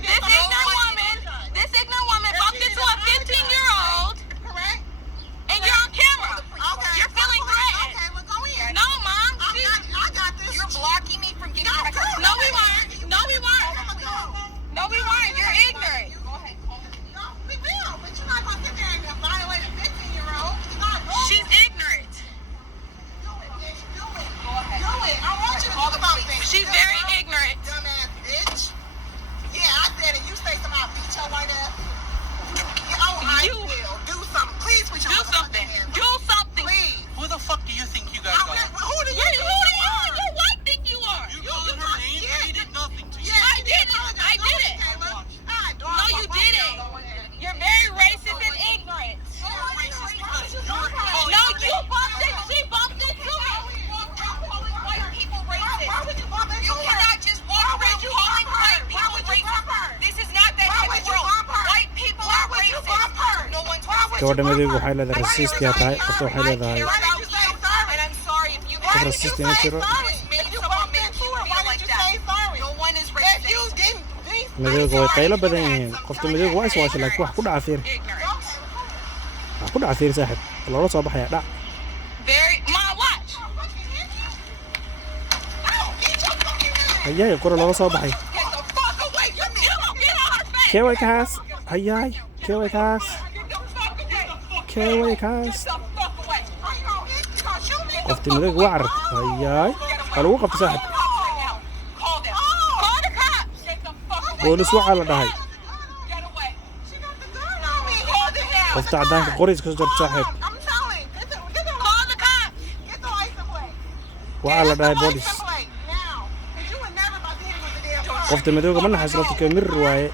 This ignorant woman bumped into a 15-year-old. Correct? And you're on camera. Okay. You're feeling threatened. Okay, well, go in. No, Mom. I got this. You're blocking me from getting back. No, we weren't. No, we weren't. No, we weren't. You're ignorant. Go ahead, call me. No, we will, but you're not going to sit there and violate a 15-year-old. It's not normal. She's ignorant. Do it, bitch. Do it. Go ahead. Do it. I want you to talk about things. She's very ignorant. Dumbass bitch. Yeah, I said it. You say something, I'll beat your white ass. Yeah, oh, I You- will. Do something. Please put your Do motherfucking something. hands Do up. something. Please. Who the fuck do you think you guys are? Who do you Who do you are? Your wife think you are. You calling her name? yeah. She did nothing to you. I did it. I did it. No, you didn't. You're very racist and ignorant. You're racist because you're calling No, her you name. bumped it. She bumped into me. White people racist. Why would you bump into You her? cannot just walk Why would around you calling bump her? white Why people would you racist. bump her? This is not that Why type would of you world. bump her? White people Why are would you racist. bump her? No one's Why would racist. you gabadha bump madowga her? waxay leedahay rasiistiyaa tahay qofta waxay leedahay Care about you you, say sorry? and I'm sorry if you Why had did racist you in say it, sorry? made If you someone bumped make into you her, feel why like did you say that. sorry? No one is If racist. you didn't, madowga way qaylo badan yihiin qofta madowga waa iswaashay laakiin wax ku dhaca fiir Ignorant. wax ku dhaca fiir saaxib loola soo baxaya dhac Very. Mom, watch. hayaay kore loola soo baxay Get the fuck away from me. You don't get on her face. keeway kaas hayaay keeway kaas Get the fuck away. keeway kaas Get the fuck away. qofta madowga waa carartay hayaay waa lagu qabtay saaxib Call them. Call the cops. Get the fuck away. boolis waxaa la dhahay Get away. Call them now. qofta caddaanka qoriis ka soo jarta saaxib I'm telling. Call the cops. Get the license plate. waxaa la dhahay Get the boolis license plate now. 'Cause you would never about to hit me with the damn car. qofta madowga ma naxayso qofta kee mirir waaye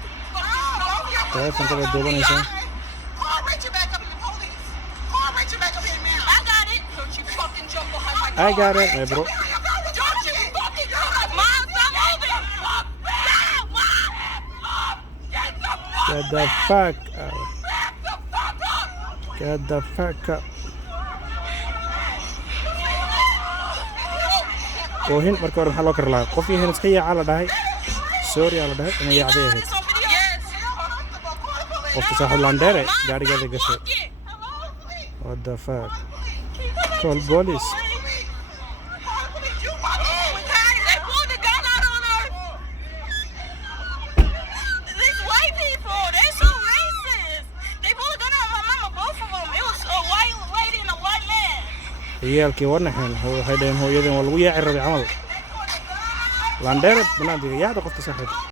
teleefonka bay duubanaysaa Call Richard back up in the police. Call Richard back up here now. I got it. Don't you fucking jump behind my I got it, hey bro. Don't you fucking do it. Mom, stop moving. Stop. Mom. Get the fuck. Get the fuck out. Back the fuck up. Get the fuck up. oohin marka hore maxaa loo kari lahaa qof yahan iska yaaca la dhahay sorry aa la dhahay inay yaacday ahayd Yes. qofta saaxiib landheere gaadhigeeda gashay Look it. what the fuck call police They pulled the gun out on her. These white people, they're so racist. They pulled a gun out on my mama, both of them. It was a white lady and a white man. ciyaalkii waa naxeen waxay dhaheen hooyadeen waa lagu yaaci rabay camal landheere banaantiga yaacda qofta saaxiib